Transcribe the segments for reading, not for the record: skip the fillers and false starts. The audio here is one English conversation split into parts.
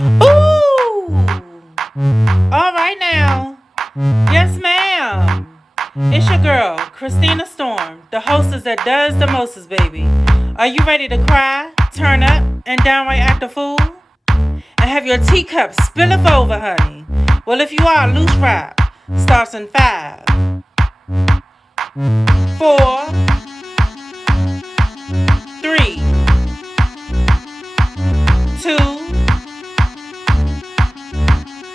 Ooh! All right now. Yes, ma'am. It's your girl, Christina Storm, the hostess that does the mostest, baby. Are you ready to cry, turn up, and downright act a fool? And have your teacup spilleth over, honey? Well, if you are, loose rap starts in 5, 4, 3, 2,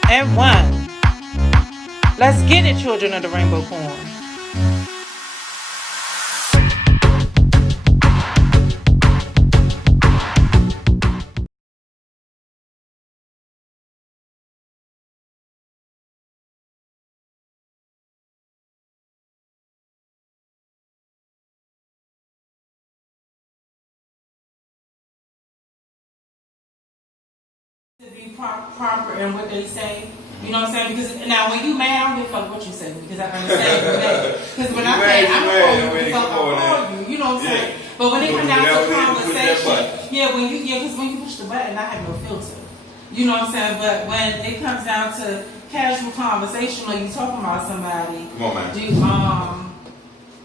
and 1. Let's get it, children of the rainbow corn. To be proper in what they say, you know what I'm saying? Because now when you mad, I don't give a fuck what you say because I understand you're mad. Because when I'm mad, I'm gonna call you, you know what I'm saying? But when it comes down to conversation, because when you push the button, I have no filter. You know what I'm saying? But when it comes down to casual conversation or you talking about somebody, come on,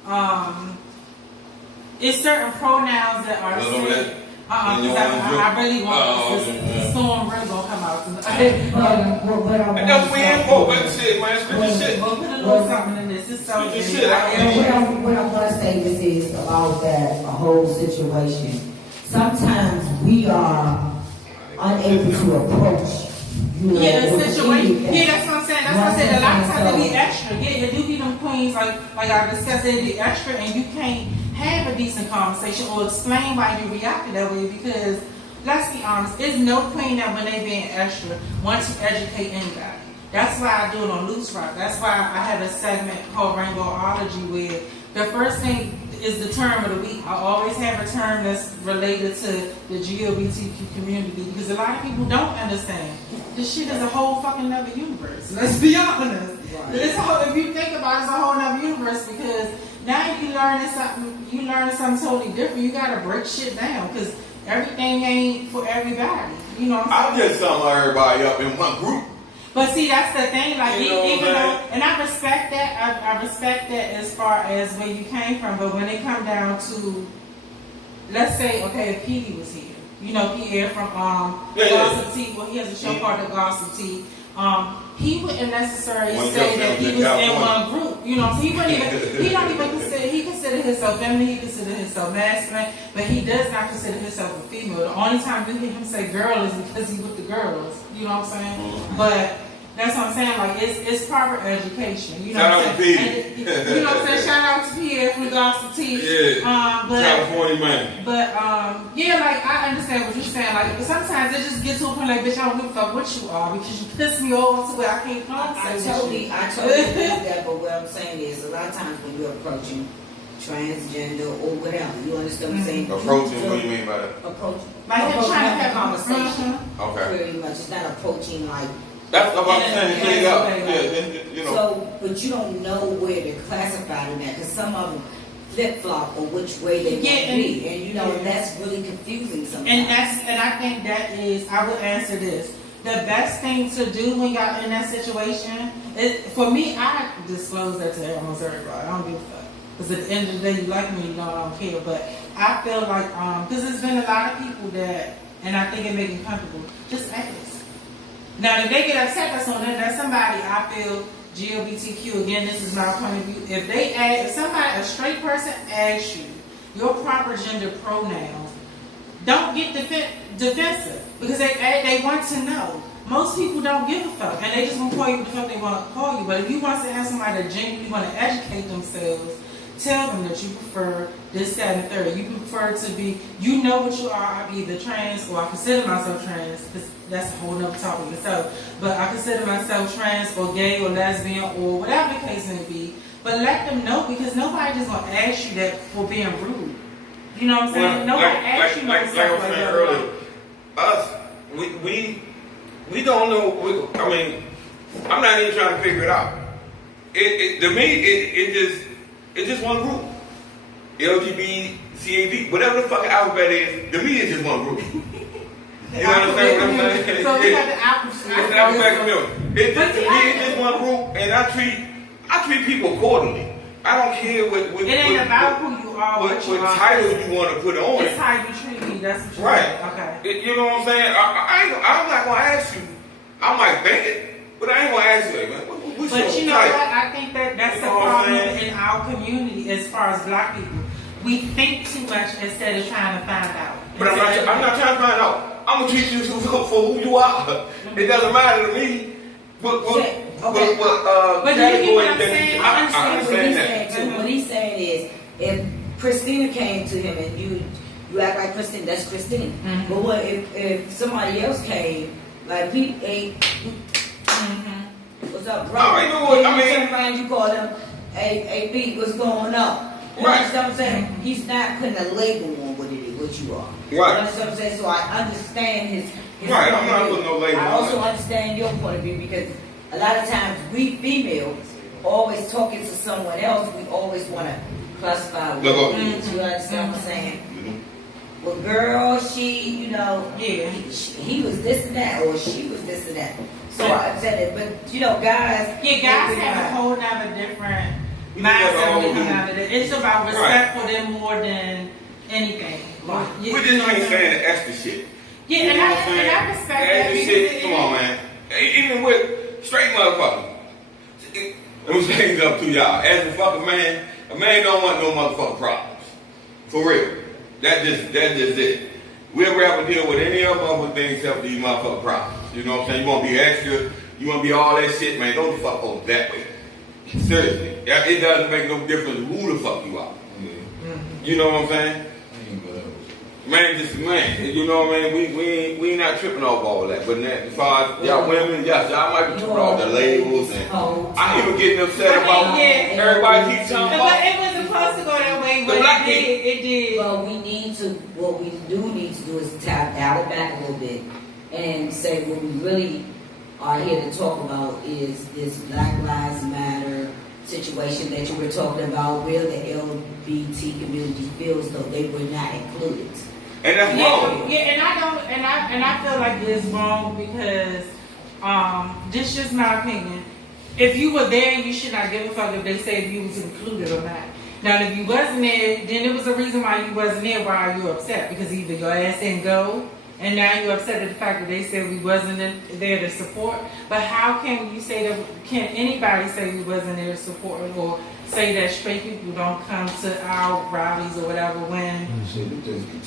man. It's certain pronouns that are said. I really want this storm really gonna come out tonight. I got weird for what shit, man. Spit your shit. We'll put a little something in this. It's so good. What I'm gonna say this is about that whole situation. Sometimes we are unable to approach. The situation. That's what I'm saying. That's what I said. A lot of times they be extra. They do be them queens like I discussed. They be extra, and you can't have a decent conversation or explain why you reacted that way because let's be honest, it's no queen that when they being extra wants to educate anybody. That's why I do it on Loose Rock. That's why I have a segment called Rainbowology where the first thing is the term of the week. I always have a term that's related to the LGBTQ community because a lot of people don't understand. This shit is a whole fucking other universe. Let's be honest. Right. If you think about it, it's a whole other universe because now you learning something totally different. You gotta break shit down because everything ain't for everybody. You know what I'm saying? I just sum everybody up in one group. But see, that's the thing. Like even though, and I respect that. I respect that as far as where you came from. But when it come down to, let's say, okay, if Petey was here, you know, Pierre from Gossip Tea. Well, he has a show called The Gossip Tea. He wouldn't necessarily say that he was in one group. You know, so he don't even consider, he considered himself feminine, he considered himself masculine, but he does not consider himself a female. The only time you hear him say girl is because he's with the girls. You know what I'm saying? Mm-hmm. But that's what I'm saying. Like it's proper education. You know shout what I'm saying? You know what I'm saying? Shout out to Pierre from Gossip Tea. Yeah. California man. But like I understand what you're saying. Like, but sometimes it just gets to a point like, bitch, I don't give a fuck what you are because you piss me off to where I can't conversate. I totally agree with that. But what I'm saying is, a lot of times when you're approaching transgender or whatever, you understand what I'm saying? Approaching, what do you mean by that? Approaching. Like trying to have a conversation. Okay. Pretty much, it's not approaching like. That's what I'm saying. You know. So, but you don't know where to classify them at because some of them flip flop or which way they want to be, and you know, and that's really confusing sometimes. And I think that is, I will answer this. The best thing to do when y'all in that situation is, for me, I disclose that to almost everybody. I don't give a fuck. Because at the end of the day, you like me, you know, I don't care. But I feel like, because there's been a lot of people that, and I think it makes them comfortable, just ask. Now, if they get upset, that's somebody I feel LGBTQ. Again, this is my point of view. If somebody, a straight person, asks you your proper gender pronouns, don't get defensive because they want to know. Most people don't give a fuck, and they just want to call you what the fuck they want to call you. But if you want to have somebody that genuinely want to educate themselves, tell them that you prefer this, that, and third. You prefer to be, you know what you are. I'm either trans or I consider myself trans. That's a whole nother topic itself. But I consider myself trans or gay or lesbian or whatever the case may be. But let them know because nobody just gonna ask you that for being rude. You know what I'm saying? Nobody asks you like I was saying earlier. Us, we don't know. I mean, I'm not even trying to figure it out. To me, it's just one group. LGBT, CAV, whatever the fucking alphabet is, to me it's just one group. You understand what I'm saying? So we got the apple. It's the African community. It's just one group, and I treat people accordingly. I don't care what it ain't about who you are, what title you want to put on it's it. how you treat me. That's what you Right. Okay. You know what I'm saying? I'm not gonna ask you. I might think it, but I ain't gonna ask you, man. What's But your you know title? what? I think that's You the know what I'm problem saying? in our community as far as black people. We think too much instead of trying to find out. But I'm not trying to find out. I'm gonna treat you for who you are. It doesn't matter to me. But do you get what I'm saying? I understand that. What he's saying is, if Christina came to him and you act like Christina, that's Christina. Mm-hmm. But what if somebody else came, like he ain't, what's up, bro? I know what I mean. Turn around, you call him, hey, B, what's going on? You Right. understand what I'm saying? He's not putting a label on what it is, what you are. Right. You understand what I'm saying? So I understand his Right, I'm point not of view. putting no label I on also it. understand your point of view because a lot of times we females always talking to someone else, we always want to classify what Look up. it is. You understand what I'm saying? Well, girl, she, he was this and that, or she was this and that. So I said it, but guys. Yeah, guys have a whole nother different mindset when they come out of it. It's about respect for them more than anything. We just ain't saying the extra shit. Yeah, and I respect that. Extra shit, come on, man. Even with straight motherfuckers. Let me say this up to y'all. As a fucking man, a man don't want no motherfucking problems. For real. That's just it. We ever have to deal with any other things except these motherfucking problems. You know what I'm saying? You want to be extra, you want to be all that shit, man. Don't the fuck over that way. Seriously. It doesn't make no difference who the fuck you are. You know what I'm saying? Man, just man. You know what I mean? We ain't not tripping off all that. But as far as y'all women, yes, y'all might be tripping off the labels and I even getting upset about everybody keeps talking about. But it wasn't supposed to go that way, but it did. Well, what we do need to do is dial it back a little bit and say what we really are here to talk about is this Black Lives Matter situation that you were talking about, where the LGBT community feels though they were not included. And that's wrong. Yeah, and I feel like it's wrong because this is just my opinion. If you were there, you should not give a fuck if they say if you was included or not. Now, if you wasn't there, then there was a reason why you wasn't there. Why are you upset? Because either your ass didn't go, and now you're upset at the fact that they said we wasn't there to support. But how can you say that? Can anybody say we wasn't there to support, or say that straight people don't come to our rallies or whatever when?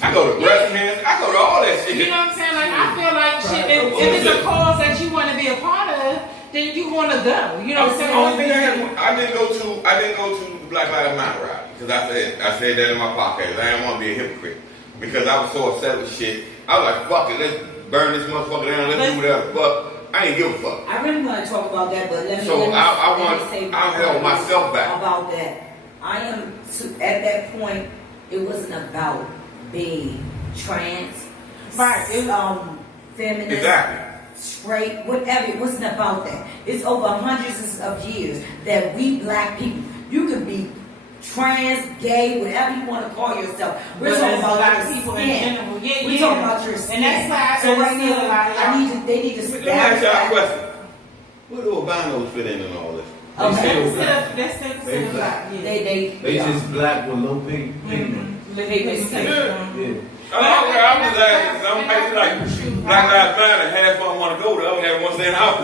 I go to breast cancer. I go to all that shit. You know what I'm saying? Like I feel like shit, if it's a cause that you want to be a part of, then you want to go. You know what I'm saying? Only thing I didn't go to the Black Lives Matter rally because I said that in my podcast. I didn't want to be a hypocrite because I was so upset with shit. I was like, fuck it, let's burn this motherfucker down. Let's do whatever. But I ain't give a fuck. I really want to talk about that, but let me say I'll held myself back about that. I am at that point. It wasn't about being trans, Right? feminist. Exactly. Straight, whatever. It wasn't about that. It's over hundreds of years that we black people, you could be trans, gay, whatever you want to call yourself. We're talking about black people in general. Yeah, We're talking about your skin. And that's why so right now, they need to Let me ask y'all a question. Where do albinos fit in all this? They just black with low pigment. I was asking, some people like Black Lives Matter, half of them want to go, the other half want to stay in house.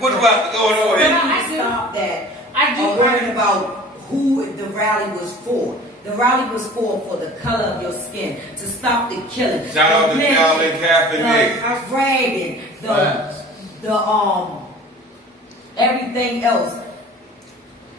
What about going on here? I stop that. I do worrying about who the rally was for. The rally was for the color of your skin, to stop the killing. Shout out to Calvin, Catherine, the bragging, the everything else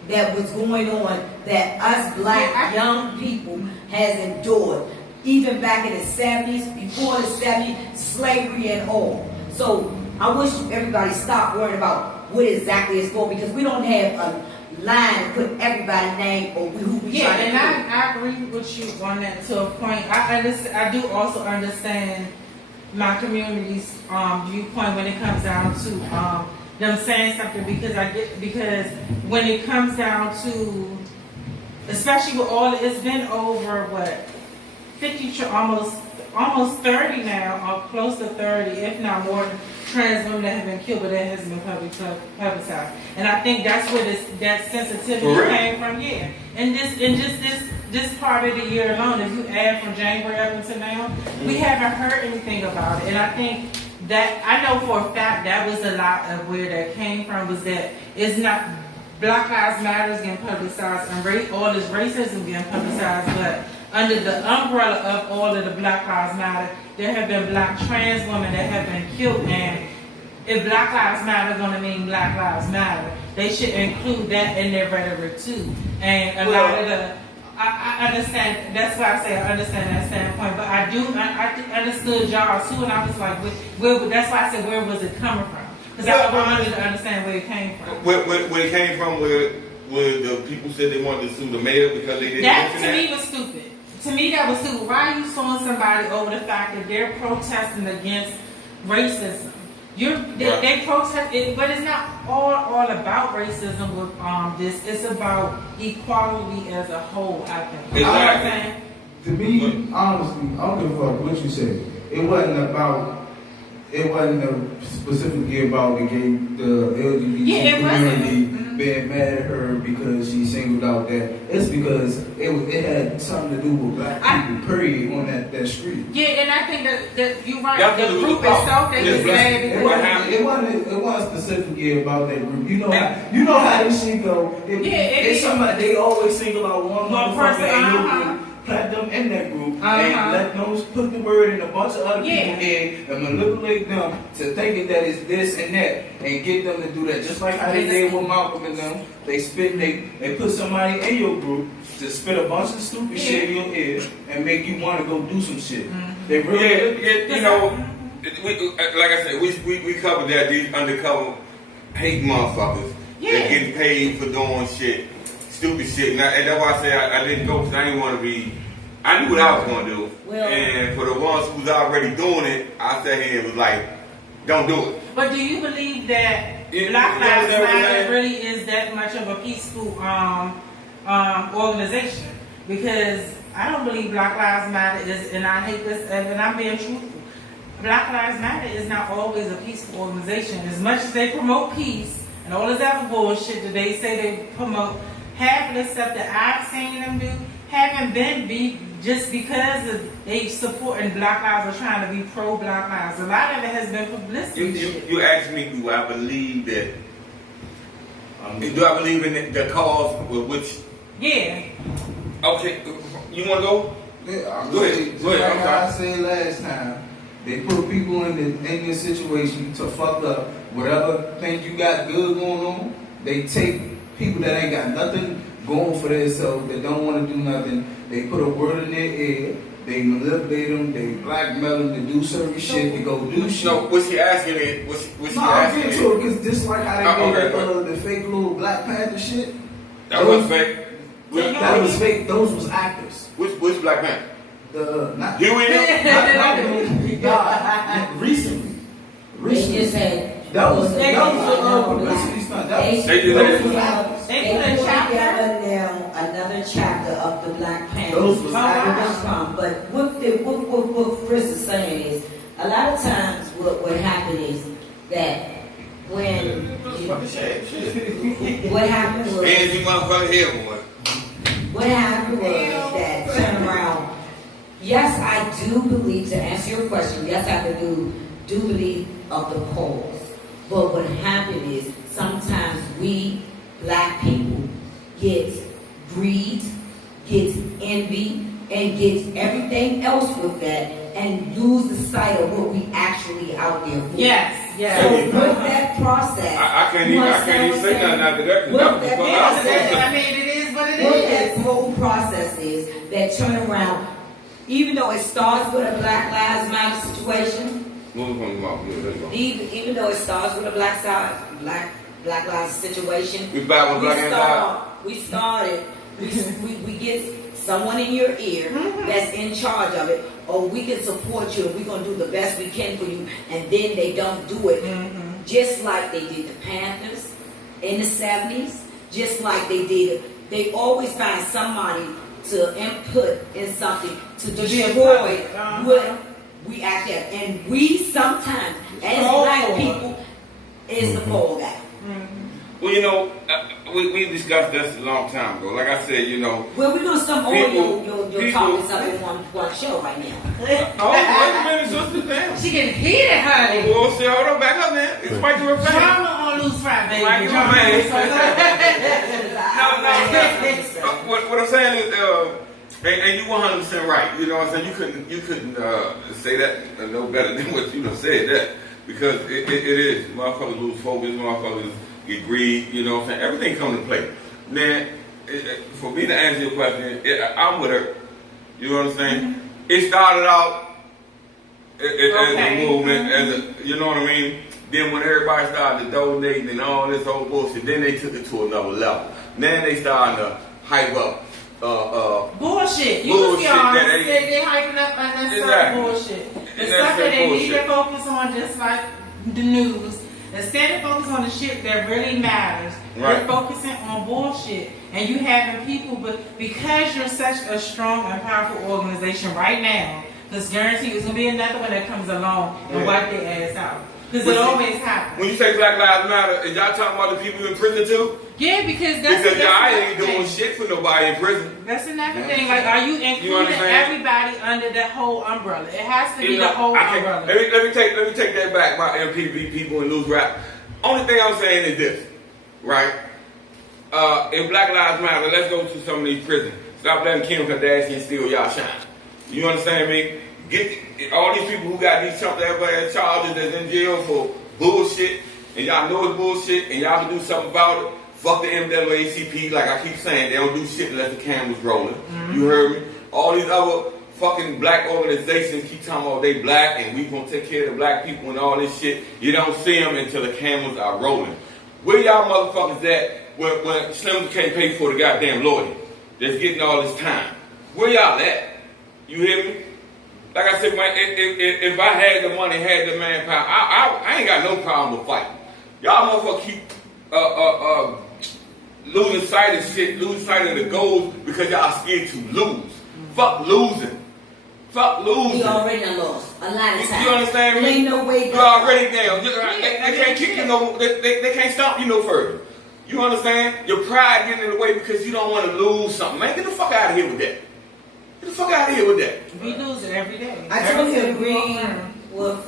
that was going on that us black young people has endured, even back in the 70s, before the 70s, slavery and all. So I wish everybody stopped worrying about what exactly it's for, because we don't have a line to put everybody's name or who we trying to do. I agree with you on that to a point. I do also understand my community's viewpoint when it comes down to them saying something, because when it comes down to, especially with all, it's been over 50 almost almost 30 now, or close to 30, if not more, trans women that have been killed, but that hasn't been publicized. And I think that's where that sensitivity came from. Yeah, and this part of the year alone, if you add from January up until now, we haven't heard anything about it. And I think that I know for a fact that was a lot of where that came from, was that it's not Black Lives Matter is getting publicized and all this racism getting publicized, but under the umbrella of all of the Black Lives Matter, there have been Black trans women that have been killed. And if Black Lives Matter is going to mean Black Lives Matter, they should include that in their rhetoric too. And a lot of the, I understand, that's why I say I understand that standpoint, but I understood y'all too, and I was like, that's why I said, where was it coming from? Because I wanted to understand where it came from. Where it came from, where the people said they wanted to sue the mayor because they didn't that to me was stupid. To me, that was stupid. Why are you suing somebody over the fact that they're protesting against racism? They protest it, but it's not all about racism with this. It's about equality as a whole, I think. Exactly. You know what I'm saying? To me, honestly, I don't give a fuck what you said. It wasn't specifically about the LGBT community being mad at her because she singled out that. It's because it had something to do with Black people, period, on that street. Yeah, and I think that you're right. The group itself, they just mad because it wasn't specifically about that group. You know how this shit go. They always single out one person and plant them in that group and let them put the word in a bunch of other people in and manipulate them to thinking that it's this and that and get them to do that. Just like how they did with Malcolm and them. They put somebody in your group to spit a bunch of stupid shit in your ear and make you want to go do some shit. They really like I said, we covered that, these undercover hate motherfuckers that getting paid for doing shit. Stupid shit, and that's why I say I didn't go, because I didn't want to be. I knew what I was going to do, and for the ones who's already doing it, I sat here and was like, "Don't do it." But do you believe that Black Lives Matter really is that much of a peaceful organization? Because I don't believe Black Lives Matter is, and I hate this, and I'm being truthful. Black Lives Matter is not always a peaceful organization. As much as they promote peace and all this other bullshit that they say they promote. Half of the stuff that I've seen them do haven't been just because they supporting Black Lives or trying to be pro-Black Lives. A lot of it has been publicity. You asked me, do I believe that? Do I believe in the cause with which? Yeah. Okay, you want to go? Yeah, go ahead. Like I said last time, they put people in this situation to fuck up whatever thing you got good going on. They take people that ain't got nothing going for themselves, that don't want to do nothing. They put a word in their ear. They manipulate them. They blackmail them to do certain shit, to go do shit. No, what she asking is, what she asking I'm getting to it, because just like how they did the fake little Black Panther shit. That was fake. That was fake. Those was actors. Which Black Panther? Not Huey. Recently. They just had. That was publicity stunt. They put together now another chapter of the Black Panther. Those was but what Chris is saying is, a lot of times what happened is that when what happened was that turn around. Yes, I do believe, to answer your question, yes, I do believe of the cause. But what happened is sometimes we Black people get greed, get envy, and get everything else with that, and lose the sight of what we actually out there for. Yes. So with that process, I can't even say nothing after that. It is what it is. What that whole process is, that turnaround, even though it starts with a Black Lives Matter situation. Even though it starts with a Black Lives situation, we get someone in your ear that's in charge of it, or we can support you and we're going to do the best we can for you, and then they don't do it. Just like they did the Panthers in the 70s, just like they always find somebody to input in something to destroy what we actually have. And we sometimes, as black people, is the fall guy. Well, you know, we discussed this a long time ago. Like I said, you know. Well, we're going to sum all your topics up in one show right now. Oh, wait a minute, sister, damn. She getting heated, honey. Well, see, hold on, back up, man. It's Mike your face. Drama on Loose Friday, baby. Mike your face. What I'm saying is, and you 100% right. You know what I'm saying? You couldn't say that no better than what you done said that. Because it is. Motherfuckers lose focus, motherfuckers get greed, you know what I'm saying? Everything comes into play. Now, for me to answer your question, I'm with her. You know what I'm saying? Mm-hmm. It started out as a movement, you know what I mean? Then when everybody started donating and all this old bullshit, then they took it to another level. Now they starting to hype up bullshit. You see all they hyping up unnecessary bullshit. The stuff that they need to focus on, just like the news. Instead of focusing on the shit that really matters, you're focusing on bullshit. And you having people, but because you're such a strong and powerful organization right now, because guarantee it's going to be another one that comes along and wipe their ass out. Because it always happens. When you say Black Lives Matter, is y'all talking about the people in prison too? Yeah, because y'all ain't doing shit for nobody in prison. That's another thing. Like, are you including everybody under that whole umbrella? It has to be the whole umbrella. Let me take that back. My MPV people and loose rap. Only thing I'm saying is this, right? In Black Lives Matter, let's go to some of these prisons. Stop letting Kim Kardashian steal y'all shine. You understand me? Get all these people who got these ass charges that's in jail for bullshit, and y'all know it's bullshit, and y'all can do something about it. Fuck the NAACP, like I keep saying, they don't do shit unless the camera's rolling. Mm-hmm. You heard me? All these other fucking black organizations keep talking about they black and we gonna take care of the black people and all this shit. You don't see them until the cameras are rolling. Where y'all motherfuckers at when Slim can't pay for the goddamn lawyer that's getting all this time? Where y'all at? You hear me? Like I said, man, if I had the money, had the manpower, I ain't got no problem with fighting. Y'all motherfuckers keep losing sight of shit, losing sight of the goals because y'all scared to lose. Fuck losing. Fuck losing. You already lost a lot of time. You understand me? There ain't no way. You already down. They can't kick you no. They can't stop you no further. You understand? Your pride getting in the way because you don't want to lose something. Man, get the fuck out of here with that. Get the fuck out of here with that. We lose it every day. I totally agree with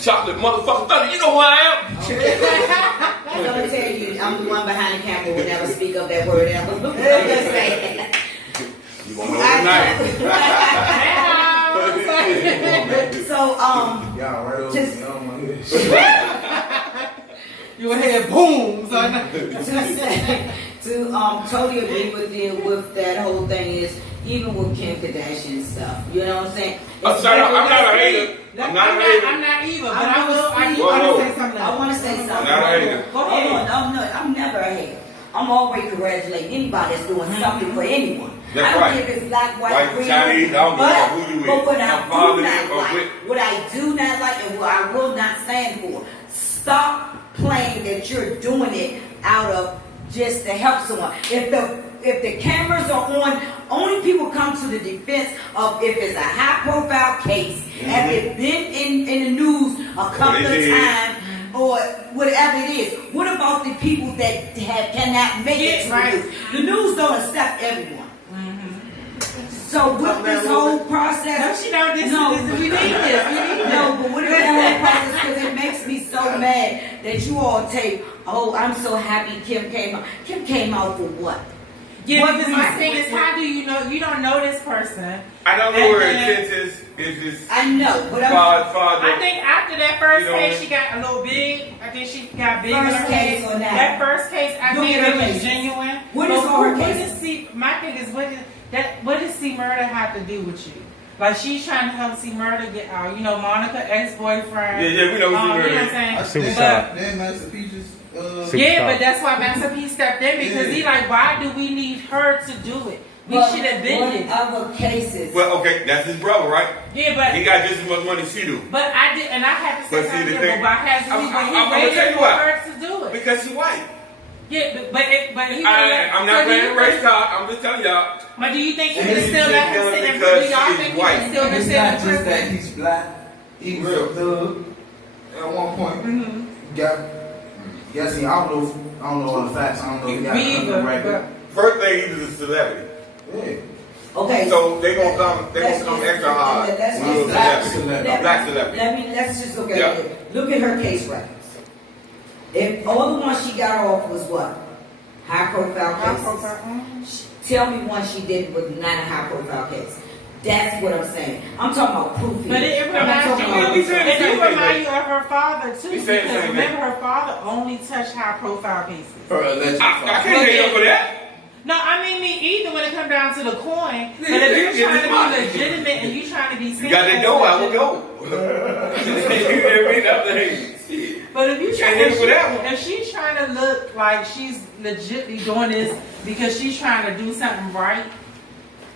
chocolate motherfucker thunder. You know who I am. I'm gonna tell you, I'm the one behind the camera who will never speak up that word ever. I'm just saying. You won't know tonight. So y'all right over just you want to hear boom, son. to totally agree with you with that whole thing is even with Kim Kardashian stuff. You know what I'm saying? I'm not a hater. I'm not either. But I want to say something. I want to say something. I'm not a hater. Go ahead. I'm never a hater. I'm always congratulating anybody that's doing something for anyone. That's I don't right. care if it's black, white, green, Chinese, I don't care who you is. But what I do not like and what I will not stand for, stop playing that you're doing it out of just to help someone. If the cameras are on, only people come to the defense of if it's a high profile case, have it been in the news a couple of times, or whatever it is. What about the people that cannot make it to the news? The news don't accept everyone. So with this whole process, we need this. No, but with this whole process, because it makes me so mad that you all take. Oh, I'm so happy Kim came out. Kim came out for what? Yeah, because my thing is, how do you know? You don't know this person. I don't know where intent is. I know, but I think after that first case, she got a little big. I think she got big. First case or not? That first case, I think it was genuine. What is her case? My thing is, what does C Murder have to do with you? Like, she's trying to help C Murder get out. You know, Monica, ex-boyfriend. Yeah, we know C Murder. You know what I'm saying? Then Master Peaches. But that's why Master P stepped in because he like, why do we need her to do it? We should have been in other cases. Well, okay, that's his brother, right? Yeah, but he got just as much money as she do. But I did, and I had to say something. But I had to I'm gonna tell you why. her to do it Because she's white. Yeah, but he I'm not playing race card. I'm just telling y'all. But do you think he would still let him sit in prison? Do y'all think he would still let him sit in prison? It's not just that he's black. He was a thug at one point. Guessing, I don't know all the facts. I don't know if he got it on the record. First thing, he was a celebrity. Yeah. Okay. So they gonna come extra hard. Black celebrity. Let's just look at it. Look at her case records. If all the ones she got off was what? High profile cases. Tell me one she did with not a high profile case. That's what I'm saying. I'm talking about proof. But it reminds you of her father too. Because remember, her father only touched high profile cases. I can't hate her for that. No, I mean me either when it comes down to the coin. But if you're trying to be legitimate and you trying to be you got the dough, I will go. But if you trying if she's trying to look like she's legitly doing this because she's trying to do something right,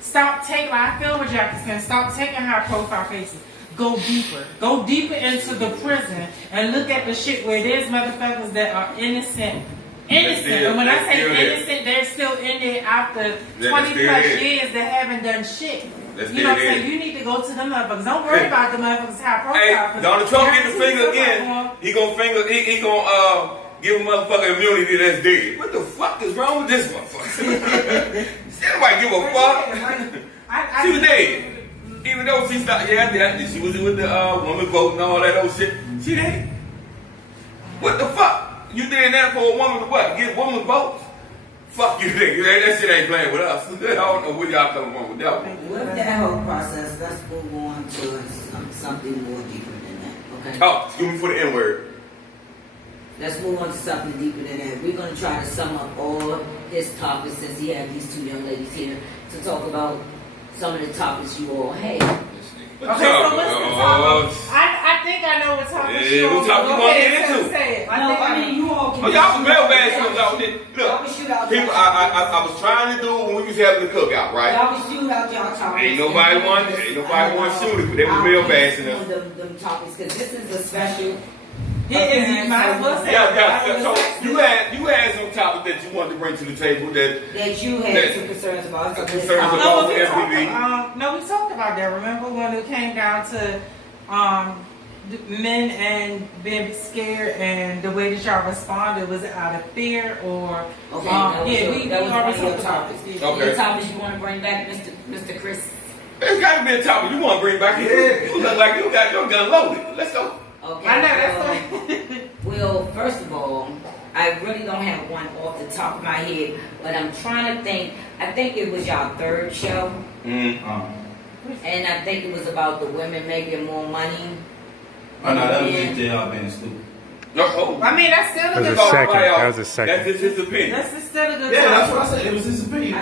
stop taking. I feel what Jack is saying. Stop taking high profile cases. Go deeper. Go deeper into the prison and look at the shit where there's motherfuckers that are innocent. And when I say innocent, they're still in there after 20 plus years that haven't done shit. You know what I'm saying? You need to go to them motherfuckers. Don't worry about the motherfuckers high profile. Hey, Donald Trump get the finger again. He gonna give a motherfucker immunity that's dead. What the fuck is wrong with this motherfucker? Nobody give a fuck. She was dead. Even though she stopped, she was with the woman vote and all that old shit. She dead. What the fuck? You did that for a woman to what? Get woman votes? Fuck you, nigga. That shit ain't playing with us. I don't know where y'all coming from with that one. With that whole process, let's move on to something more deeper than that, okay? Oh, excuse me for the N-word. Let's move on to something deeper than that. We're going to try to sum up all his topics since he had these two young ladies here to talk about some of the topics you all had. Okay, so what's the topic? I think I know what topic you want to get into. You all can. Y'all some mailbag shows out there. Look, people, I was trying to do when we was having the cookout, right? Y'all can shoot out y'all topics. Ain't nobody want to shoot it, but they were mailbagging us. Them topics, because this is a special. So you had some topic that you wanted to bring to the table that you had some concerns about. Concerns about MPV. No, we talked about that. Remember when it came down to men and being scared and the way that y'all responded, was it out of fear or? Okay, that was one of your topics. Okay. The topics you want to bring back, Mr. Chris? There's got to be a topic you want to bring back. You look like you got your gun loaded. Let's go. Okay. I know that's well, first of all, I really don't have one off the top of my head, but I'm trying to think. I think it was y'all third show. Mm-hmm. And I think it was about the women making more money. Oh no, that was just JR being stupid. No, I mean, that's still a good topic. That was a second. That's just his opinion. That's still a good topic. That's what I said. It was his opinion. I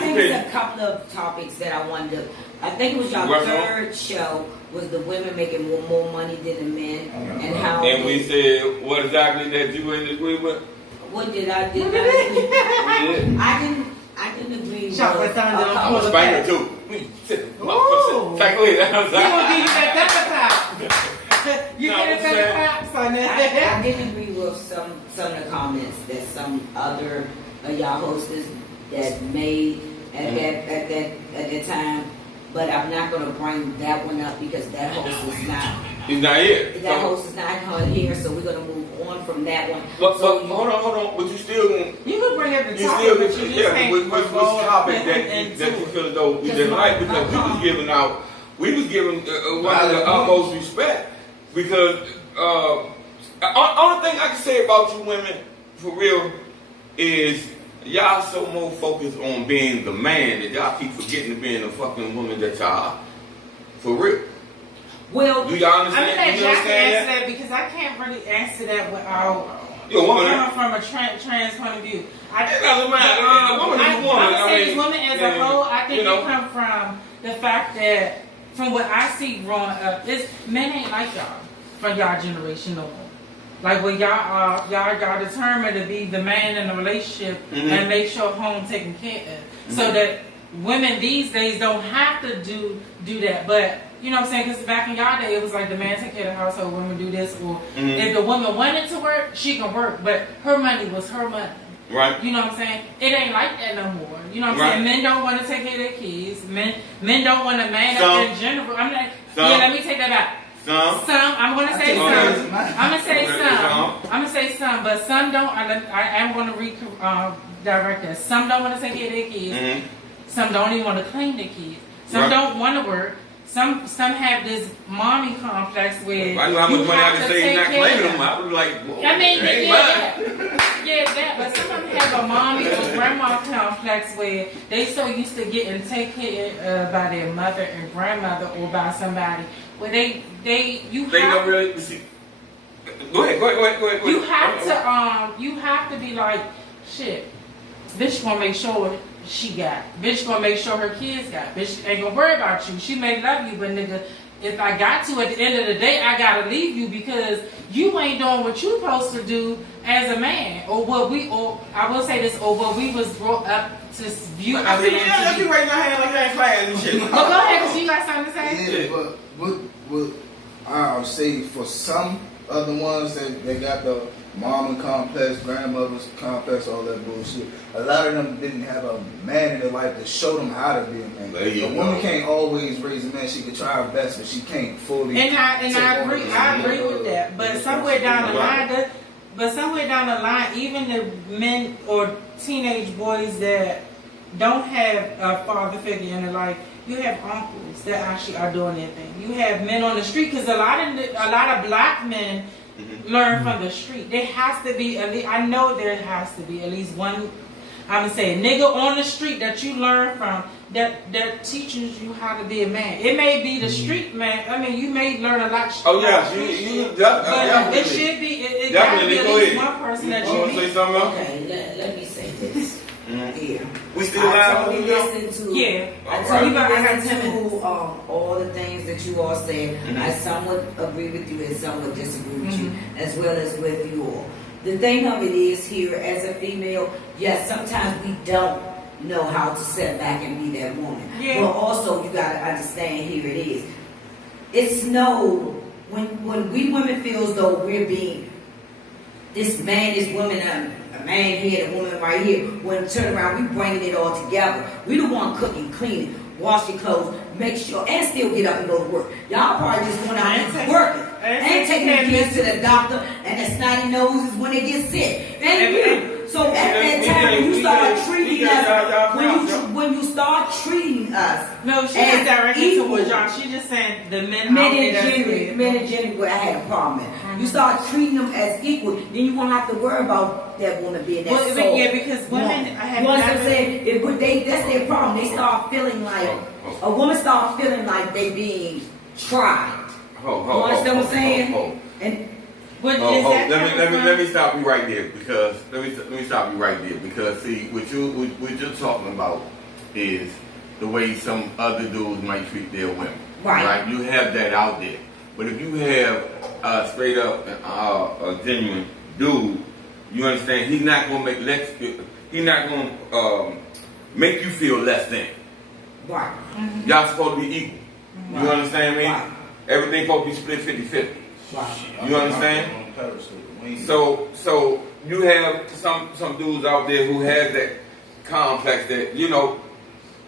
think there's a couple of topics that I wanted to. I think it was y'all third show. Was the women making more money than the men, and how? And we said what exactly that you didn't agree with? What did I do? I didn't agree with. Shot with thunder. I'm a spanker too. Take away that. You gonna give you that pepper pop? You get a pepper pop, son. I didn't agree with some of the comments that some other y'all hostess that made at that time. But I'm not going to bring that one up because that host is not. He's not here. That host is not here, so we're going to move on from that one. But hold on. But you still going. You could bring up the topic, but you just can't. Which topic that you feel as though you didn't like because we was giving one of the utmost respect because only thing I can say about you women for real is. Y'all so more focused on being the man that y'all keep forgetting to being the fucking woman that y'all are. For real. Well, do y'all understand? I'm gonna answer that because I can't really answer that without coming from a trans point of view. It doesn't matter. A woman is a woman. I'm saying women as a whole. I think it come from the fact that from what I see growing up, men ain't like y'all from y'all generation no more. Like when y'all determined to be the man in the relationship and make sure home taken care of, so that women these days don't have to do that. But you know what I'm saying? Because back in y'all day, it was like the man take care of the household, women do this, or if the woman wanted to work, she can work, but her money was her money. Right. You know what I'm saying? It ain't like that no more. You know what I'm saying? Men don't want to take care of their kids. Men don't want to man up in general. I'm not. Yeah, let me take that back. Some. I'm gonna say some. I'm gonna say some. I'm gonna say some, but some don't. I am gonna redirect that. Some don't want to take care of their kids. Mm-hmm. Some don't even want to claim their kids. Some don't want to work. Some have this mommy complex where I know how much money I can save not claiming them. I was like, whoa, I mean, that. But some of them have a mommy or grandma complex where they so used to getting taken care of by their mother and grandmother or by somebody where they don't really see. Go ahead. You have to be like, shit. Bitch gonna make sure she got. Bitch gonna make sure her kids got. Bitch ain't gonna worry about you. She may love you, but nigga, if I got to at the end of the day, I gotta leave you because you ain't doing what you supposed to do as a man, or what we was brought up to view. I mean, you raise my hand like that class and shit. But go ahead, cause you got something to say. Yeah, but what I'll say for some other ones that got the mama complex, grandmother's complex, all that bullshit. A lot of them didn't have a man in their life to show them how to be a man. A woman can't always raise a man. She can try her best, but she can't fully. And I agree with that. But somewhere down the line, even the men or teenage boys that don't have a father figure in their life, you have uncles that actually are doing their thing. You have men on the street because a lot of black men learn from the street. There has to be at least, I know there has to be at least one, I'm gonna say, a nigga on the street that you learn from that teaches you how to be a man. It may be the street man. I mean, you may learn a lot. Oh yeah, but it should be. It gotta be at least one person that you meet. Okay, let me say this. Yeah. We still live. Totally listen to. Yeah. I totally listen to all the things that you all said. Mm-hmm. I somewhat agree with you and somewhat disagree with you, as well as with you all. The thing of it is, here as a female, yes, sometimes we don't know how to sit back and be that woman. Yeah. But also, you gotta understand. Here it is. It's when we women feel as though we're being this man, this woman. A man here, a woman right here. When we turn around, we bringing it all together. We the one cooking, cleaning, wash your clothes, make sure, and still get up and go to work. Y'all probably just going out and working. And taking their kids to the doctor and the snotty noses when they get sick. So at that time, when you start treating us, when you start treating us, no, she is directly towards y'all. She just saying the men and Jenny, where I had a problem with. You start treating them as equal, then you won't have to worry about that woman being that soul. Yeah, because women, I have that's their problem. They start feeling like a woman start feeling like they being tried. You understand what I'm saying? Let me stop you right there because see what you're talking about is the way some other dudes might treat their women. Right? You have that out there. But if you have straight up a genuine dude, you understand he's not gonna make you feel less than. Right. Mm-hmm. Y'all supposed to be equal. Right. You understand me? Right. Everything supposed to be split 50-50. Right. You understand? So you have some dudes out there who have that complex that, you know,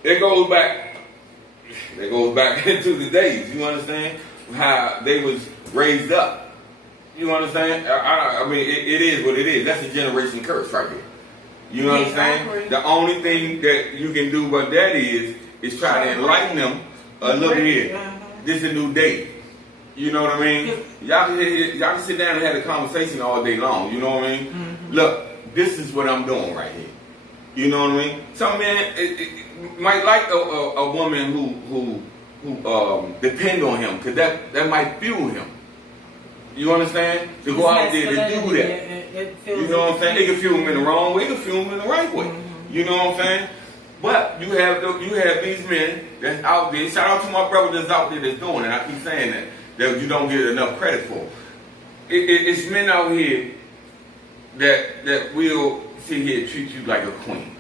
it goes back into the days. You understand? How they was raised up. You understand? I mean, it is what it is. That's a generation curse right here. You understand? The only thing that you can do about that is try to enlighten them a little bit. This is a new day. You know what I mean? Y'all can sit down and have a conversation all day long. You know what I mean? Mm-hmm. Look, this is what I'm doing right here. You know what I mean? Some men might like a woman who depend on him, because that might fuel him. You understand? To go out there to do that. You know what I'm saying? It can fuel him in the wrong way, it can fuel him in the right way. Mm-hmm. You know what I'm saying? But you have these men that's out there. Shout out to my brother that's out there that's doing it. I keep saying that you don't get enough credit for. It's men out here that will sit here and treat you like a queen.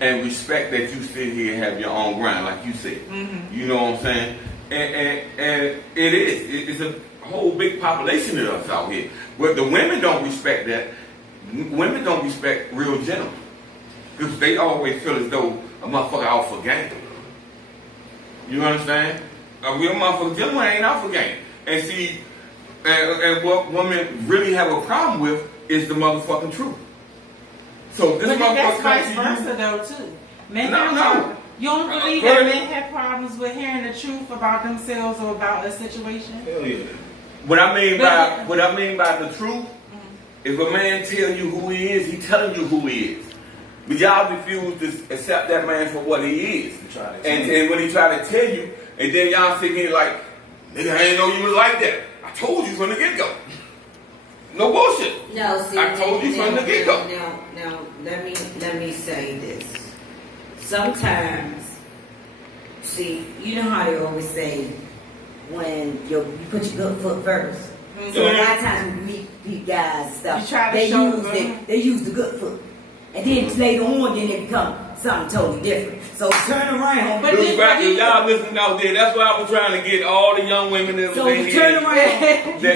And respect that you sit here and have your own ground, like you said. Mm-hmm. You know what I'm saying? And it's a whole big population of us out here. But the women don't respect that. women don't respect real gentlemen. Because they always feel as though a motherfucker out for game. You understand? A real motherfucker gentleman ain't out for game. And see, and what women really have a problem with is the motherfucking truth. So this but that's motherfucker vice versa though too. Men no. You don't believe that men have problems with hearing the truth about themselves or about a situation? Hell yeah. What I mean by the truth, if a man tell you who he is, he telling you who he is. But y'all refuse to accept that man for what he is. And when he try to tell you, and then y'all sit here like, nigga, I didn't know you was like that. I told you from the get-go. No bullshit. No, see, I told you from the get-go. Now, let me say this. Sometimes, see, you know how they always say when you put your good foot first. Mm-hmm. So a lot of times when we meet guys and stuff, they use the good foot. And then later on, then it become something totally different. So turn around. But y'all listening out there, that's why I was trying to get all the young women that was in here. So turn around. That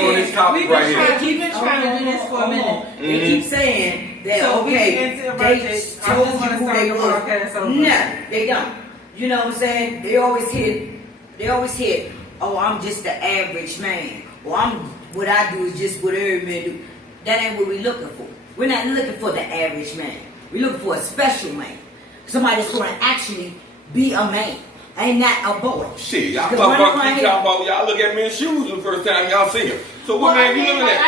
on this topic right here. We've been trying to do this for a minute. They keep saying that, they told you who they were. No, they don't. You know what I'm saying? They always hit, oh, I'm just the average man. Or what I do is just what every man do. That ain't what we're looking for. We're not looking for the average man. We're looking for a special man. Somebody that's going to actually be a man. Ain't not a boy. Shit, y'all talking about y'all look at men's shoes the first time y'all see them. So what man you looking at?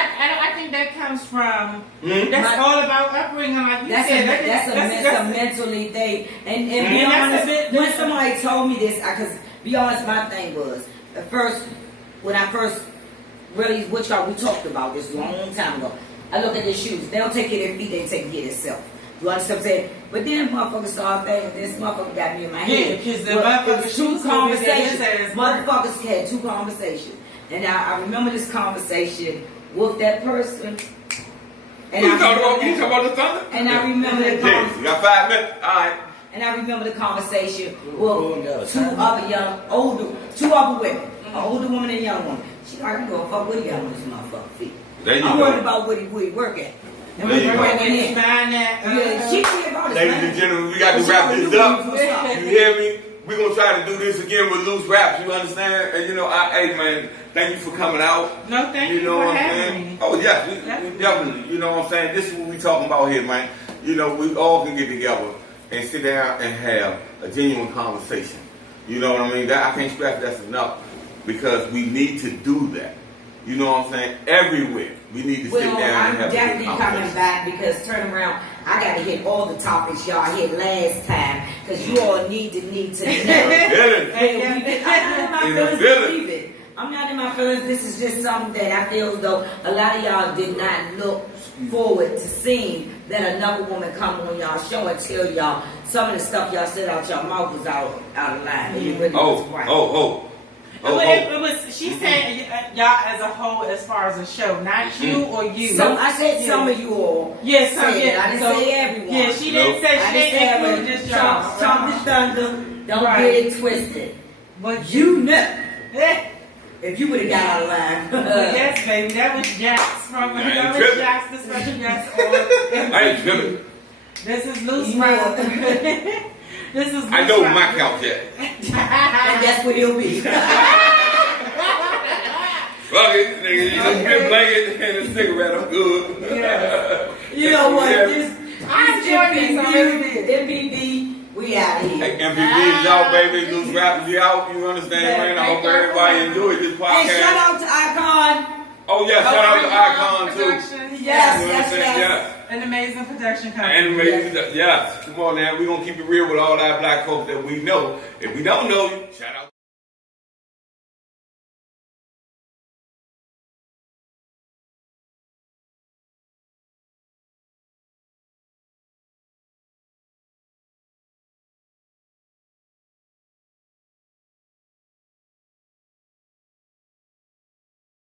I think that comes from, that's all about upbringing. Like you said, that's a mentally thing. And be honest, when somebody told me this, because be honest, my thing was, when I first really, we talked about this a long time ago. I look at their shoes. They don't take care of their feet, they take care of themselves. You understand what I'm saying? But then motherfuckers start thinking, this motherfucker got me in my head. Yeah, because the motherfuckers two conversations. Motherfuckers had two conversations. And I remember this conversation with that person. And you talking about the thunder? And I remember the conversation. You got 5 minutes? All right. And I remember the conversation with two other women. An older woman and a young woman. She like, I'm going to fuck with young woman's motherfucking feet. I'm worried about where he work at. And we bringing in. Ladies and gentlemen, we got to wrap this up. You hear me? We're going to try to do this again with loose raps. You understand? And hey man, thank you for coming out. No, thank you for having me. Oh yes, we definitely. You know what I'm saying? This is what we talking about here, man. We all can get together and sit down and have a genuine conversation. You know what I mean? I can't stress that's enough because we need to do that. You know what I'm saying? Everywhere. We need to sit down and have a conversation. I'm definitely coming back because turn around, I got to hit all the topics y'all hit last time because you all need to know. I'm not in my feelings. This is just something that I feel as though a lot of y'all did not look forward to seeing that another woman come on y'all show and tell y'all some of the stuff y'all said out your mouth was out of line. It really was right. It was. She said y'all as a whole, as far as a show, not you or you. So I said some of you all. Yes, I didn't say everyone. Yeah, she didn't say. She didn't include just y'all. Trump is thunder. Don't get it twisted. But you know, if you would have got out of line. Yes, baby, that was Jax from Jax, the special guest. I ain't tripping. This is loose round. This is I know my couch at. And that's where he'll be. Fuck it, nigga. You just get a blanket and a cigarette. I'm good. Yeah. You know what? I enjoyed this. MPV, we out of here. Hey, MPV is out, baby. Loose rappers, you out. You understand, man? I hope everybody enjoyed this podcast. Hey, shout out to Icon. Oh, yeah. Shout out to Icon, too. Yes. An amazing production company. And amazing, yes. Come on now, we're going to keep it real with all our black folks that we know. If we don't know you, shout out.